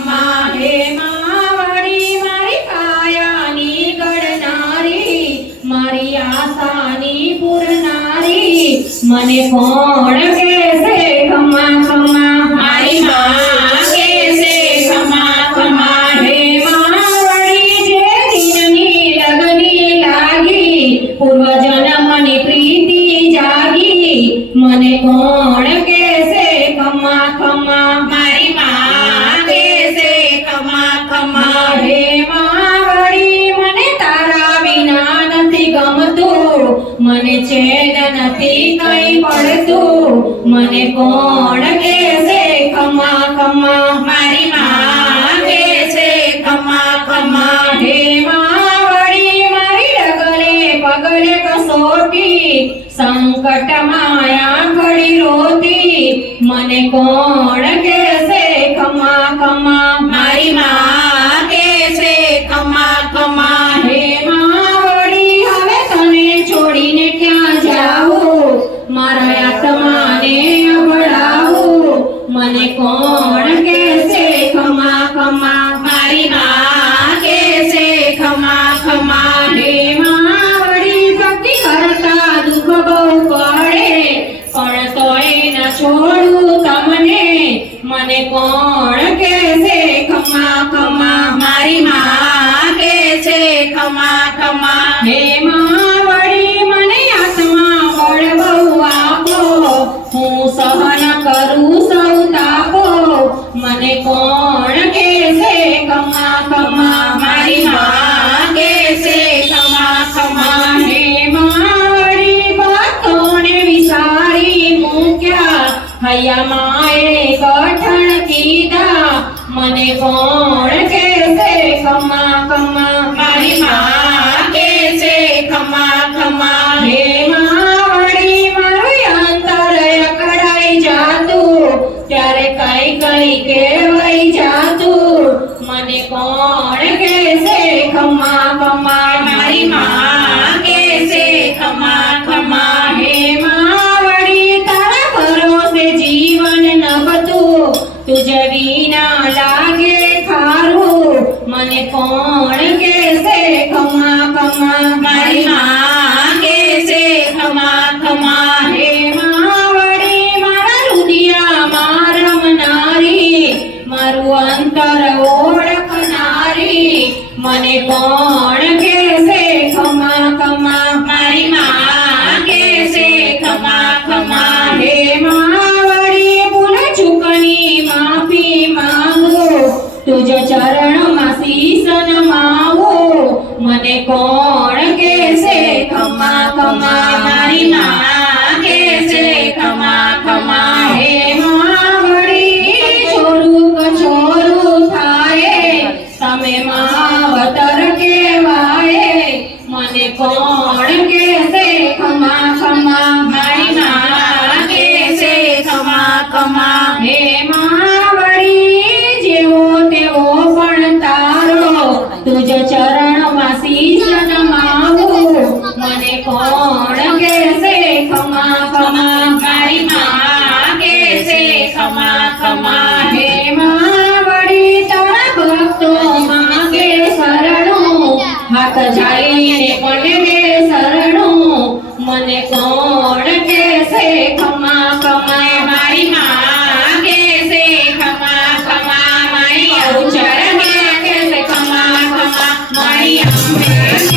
ખમા હે માવડી મારી કાયાની ગણનારી મારી આશાની પૂરનારી મને કોણ કહેશે ખમા ખમા મારી માં કહેશે ખમા ખમા હે માવડી જે દિનની લગની લાગી પૂર્વજન્મની પ્રીતિ જાગી મને કોણ કહેશે ખમા ખમા મારી માં કહેશે ખમા ખમા હે માવડી મને તારા વિના નથી ગમતું મને ચેન નથી કઈ પડતું મને કોણ કહેશે ખમા ખમા મારી માં કહેશે ખમા ખમા હે માવડી મારી ડગલે પગલે કસોટી સંકટમાં આંગળી રોતી મને કોણ કહેશે ખમા ખમા મારી માં કહેશે ખમા ખમા હે માવડી હવે તને છોડીને ક્યાં જાઉં મારા આત્માને અભડાવું મને કોણ કહેશે ખમા ખમા મારી માં કહેશે ખમા ખમા હે માવડી ભક્તિ કરતા દુઃખ બહુ પડે પણ તોય ન છોડું તમને મને કોણ કહેશે ખમા ખમા મારી માં કહેશે ખમા ખમા હે માવડી મને આત્મા બળ બહુ આપો હું સહન કરું સૌ તાપો મને કોણ કહેશે ખમા ખમા મારી માં કહેશે ખમા ખમા હે માવડી ભક્તોને વિસારી મૂક્યા હૈયા માએ કઠણ કીધા મને કોણ કહેશે ખમા ખમા મારી માં કહેશે ખમા ખમા હે માવડી મારું અંતર અકળાઈ જાતું ત્યારે કઈ કઈ કહેવાઈ જાતું મને કોણ કહેશે ખમા ખમા મારી માં કહેશે ખમા ખમા હે માવડી તારા ભરોસે જીવન નભતું તુજ વિના લાગે ખારું મને કોણ કહેશે ખમા ખમા મારી માં કહેશે ખમા ખમા હે માવડી મારા રુદિયામાં રમનારી મારું અંતર ઓળખનારી મને કોણ કહેશે ખમા ખમા મારી માં કહેશે ખમા ખમા હે માવડી ભૂલ ચૂકની માફી માંગો તુજ ચરણમાં શીશ નમાવું મને કોણ કહેશે ખમા ખમા મારી માં કહેશે ખમા ખમા હે માવડી છોરું કછોરું થાય તમે માવતર કહેવાય મને કોણ કહેશે ખમા ખમા મારી માં કહેશે ખમા ખમા હે માવડી જેવો તેવો પણ તારો તુજ ચરણમાં શીશ નમાવું મને કોણ કહેશે ખમા ખમા મારી માં કહેશે ખમા ખમા હે માવડી તારા ભક્તો માંગે શરણું હાથ જાઈને પડે શરણું મને કોણ કહેશે ખમા ખમા મારી માં કહેશે ખમા ખમા મારી ચરણમાં કહેશે ખમા ખમા મારી અંબે